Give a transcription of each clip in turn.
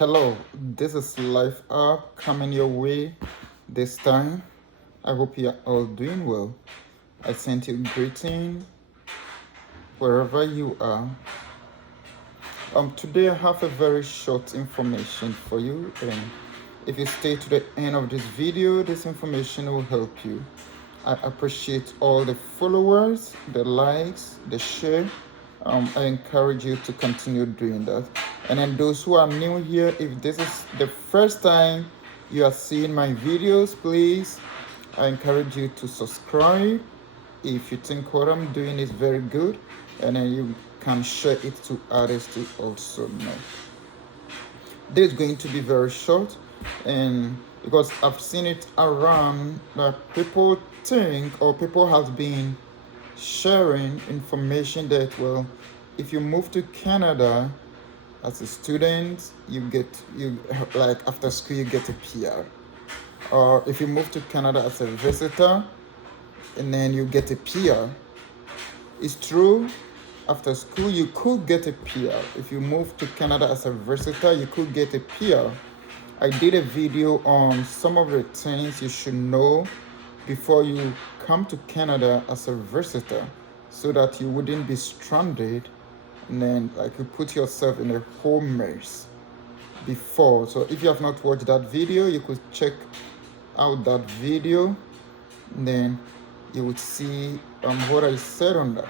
Hello, this is Life Up coming your way this time. I hope you are all doing well. I sent you greeting wherever you are. Today I have a very short information for you, and if you stay to the end of this video, this information will help you. I appreciate all the followers, the likes, the share. I encourage you to continue doing that. And then those who are new here, if this is the first time you are seeing my videos, please, I encourage you to subscribe if you think what I'm doing is very good, and then you can share it to others to also know. This is going to be very short, and because I've seen it around that people think, or people have been sharing information that, well, if you move to Canada as a student, you like after school you get a PR, or if you move to Canada as a visitor and then you get a PR. It's true, after school you could get a PR. If you move to Canada as a visitor, you could get a PR. I did a video on some of the things you should know before you come to Canada as a visitor, so that you wouldn't be stranded and then like you put yourself in a whole mess before. So if you have not watched that video, you could check out that video, and then you would see what I said on that.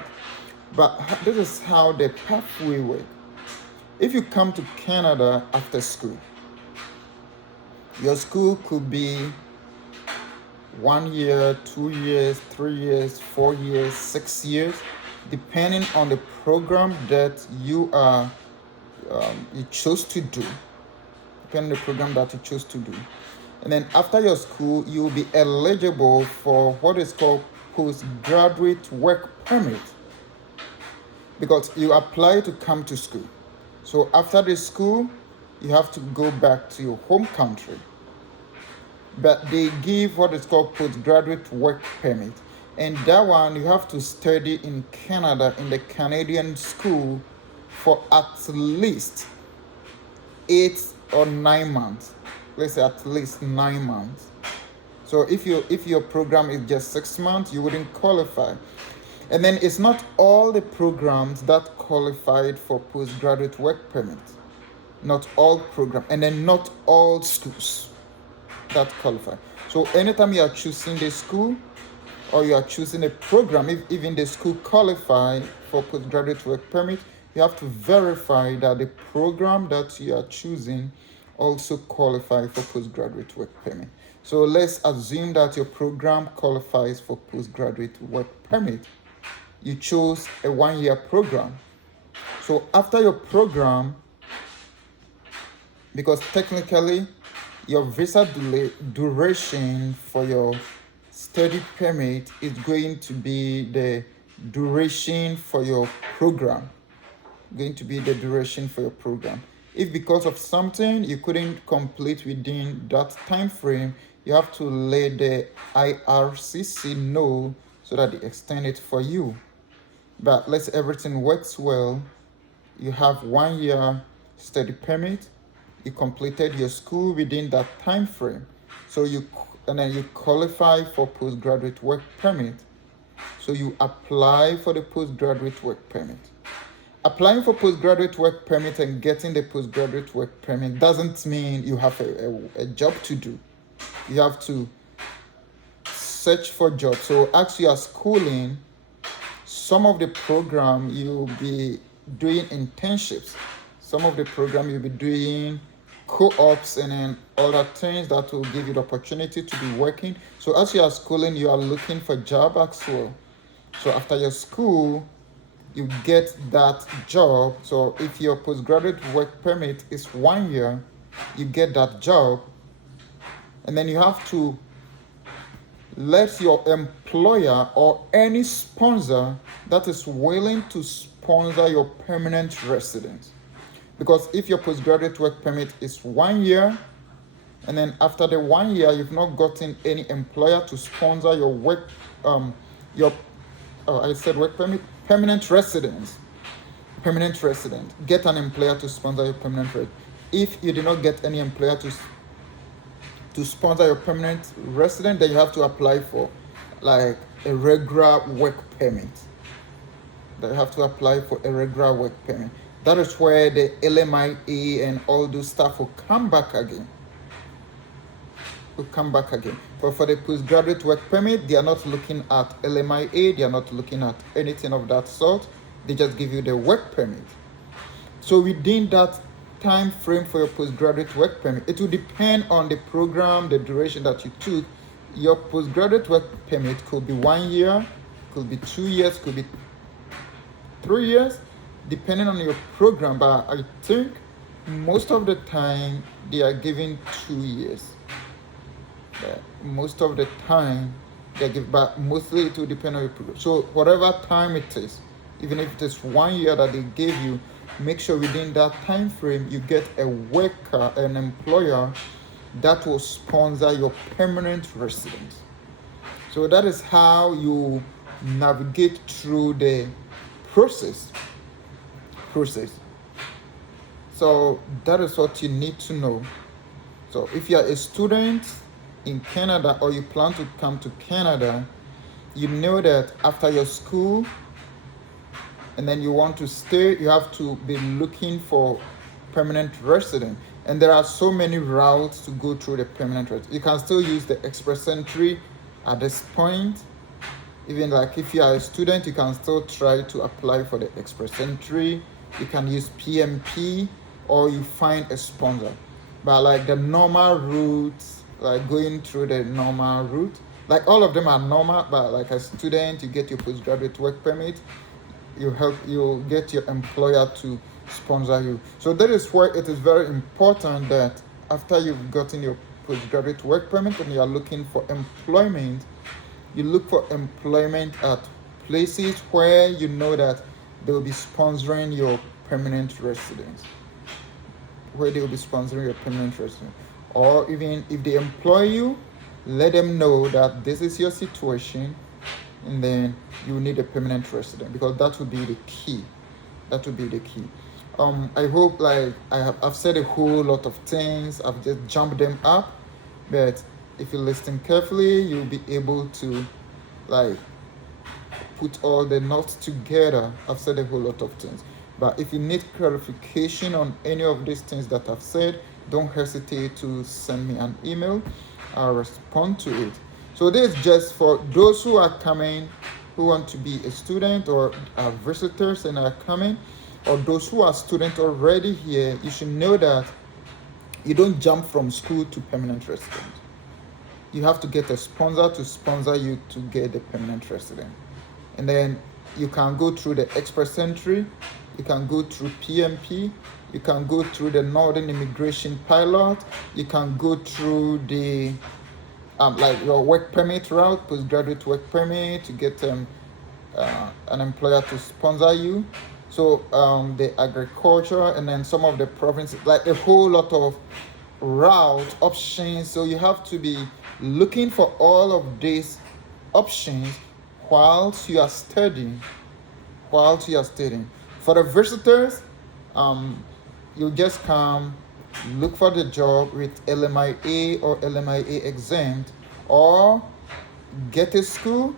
But this is how the pathway works. If you come to Canada after school, your school could be 1 year, 2 years, 3 years, 4 years, 6 years, depending on the program that you chose to do. Depending on the program that you chose to do. And then after your school, you will be eligible for what is called postgraduate work permit, because you apply to come to school. So after the school, you have to go back to your home country. But they give what is called postgraduate work permit. And that one, you have to study in Canada in the Canadian school for at least 8 or 9 months. Let's say at least 9 months. So if your program is just 6 months, you wouldn't qualify. And then it's not all the programs that qualified for postgraduate work permit. Not all programs, and then not all schools that qualify. So anytime you are choosing the school or you are choosing a program, if even the school qualify for postgraduate work permit, you have to verify that the program that you are choosing also qualify for postgraduate work permit. So let's assume that your program qualifies for postgraduate work permit. You chose a 1-year program. So after your program, because technically your visa duration for your study permit is going to be the duration for your program. If because of something you couldn't complete within that time frame, you have to let the IRCC know so that they extend it for you. But let's say everything works well, you have 1 year study permit, you completed your school within that time frame, and then you qualify for postgraduate work permit. So you apply for the postgraduate work permit. Applying for postgraduate work permit and getting the postgraduate work permit doesn't mean you have a job to do. You have to search for jobs. So as you are schooling, some of the program you'll be doing internships. Some of the program you'll be doing co-ops and then other things that will give you the opportunity to be working. So as you are schooling, you are looking for job as well. So after your school, you get that job. So if your postgraduate work permit is 1 year, you get that job, and then you have to let your employer or any sponsor that is willing to sponsor your permanent residence. Because if your postgraduate work permit is 1 year, and then after the 1 year you've not gotten any employer to sponsor your work, work permit, permanent resident. Get an employer to sponsor your permanent resident. If you did not get any employer to sponsor your permanent resident, then you have to apply for like a regular work permit. That you have to apply for a regular work permit. That is where the LMIA and all those stuff will come back again. But for the postgraduate work permit, they are not looking at LMIA, they are not looking at anything of that sort. They just give you the work permit. So within that time frame for your postgraduate work permit, it will depend on the program, the duration that you took. Your postgraduate work permit could be 1 year, could be 2 years, could be 3 years, depending on your program. But I think most of the time they are giving 2 years. Most of the time they give, but mostly it will depend on your program. So whatever time it is, even if it is 1 year that they gave you, make sure within that time frame you get a worker, an employer that will sponsor your permanent residence. So that is how you navigate through the process. So that is what you need to know. So if you are a student in Canada or you plan to come to Canada, you know that after your school and then you want to stay, you have to be looking for permanent resident. And there are so many routes to go through the permanent resident. You can still use the express entry at this point. Even like if you are a student, you can still try to apply for the express entry. You can use PMP or you find a sponsor. But like the normal routes, like going through the normal route, like all of them are normal, but like a student, you get your postgraduate work permit, you get your employer to sponsor you. So that is why it is very important that after you've gotten your postgraduate work permit and you are looking for employment, you look for employment at places where you know that they will be sponsoring your permanent residence. Or even if they employ you, let them know that this is your situation and then you need a permanent resident, because that would be the key. I hope like I've said a whole lot of things, I've just jumped them up, but if you listen carefully, you'll be able to like put all the knots together. I've said a whole lot of things, but if you need clarification on any of these things that I've said, don't hesitate to send me an email. I'll respond to it. So this is just for those who are coming, who want to be a student or are visitors and are coming, or those who are students already here. You should know that you don't jump from school to permanent resident. You have to get a sponsor to sponsor you to get the permanent resident. And then you can go through the express entry, you can go through PMP, you can go through the Northern Immigration Pilot, you can go through the like your work permit route, postgraduate work permit, to get an employer to sponsor you. So the agriculture, and then some of the provinces, like a whole lot of route options. So you have to be looking for all of these options whilst you are studying. For the visitors, you just come look for the job with LMIA or LMIA exempt, or get a school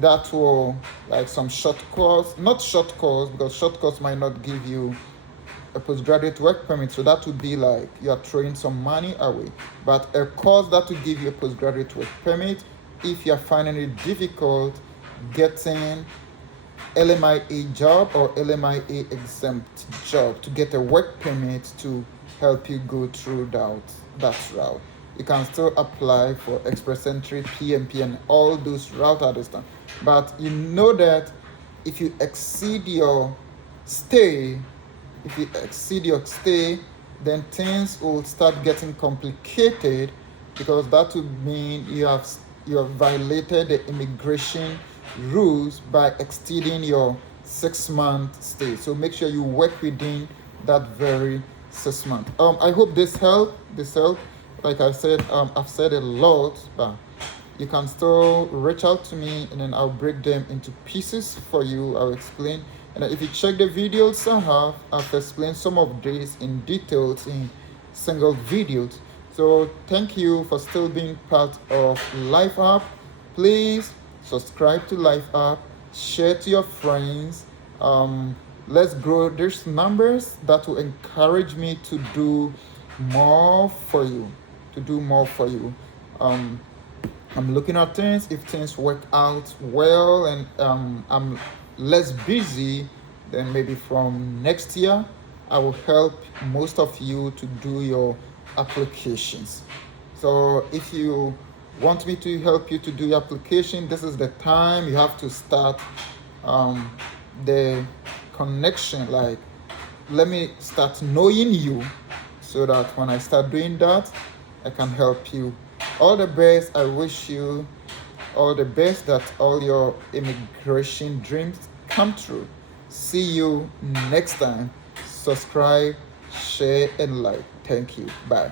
that will like some short course, not short course, because short course might not give you a postgraduate work permit, so that would be like you are throwing some money away. But a course that will give you a postgraduate work permit, if you are finding it difficult getting LMIA job or LMIA exempt job to get a work permit to help you go through that route, you can still apply for express entry, PMP, and all those routes at this time. But you know that if you exceed your stay, then things will start getting complicated, because that would mean you have violated the immigration rules by exceeding your 6-month stay. So make sure you work within that very 6 months. I hope this helped. Like I said, I've said a lot, but you can still reach out to me and then I'll break them into pieces for you. I'll explain And if you check the videos I've explained some of this in details in single videos. So thank you for still being part of Life App. Please subscribe to Life App, share to your friends. Um, let's grow these numbers. That will encourage me to do more for you. To do more for you. Um, I'm looking at things. If things work out well and I'm less busy, then maybe from next year, I will help most of you to do your applications. So if you want me to help you to do your application, this is the time you have to start um, the connection. Like, let me start knowing you so that when I start doing that, I can help you. All the best. I wish you all the best, that all your immigration dreams come true. See you next time. Subscribe, share, and like. Thank you. Bye.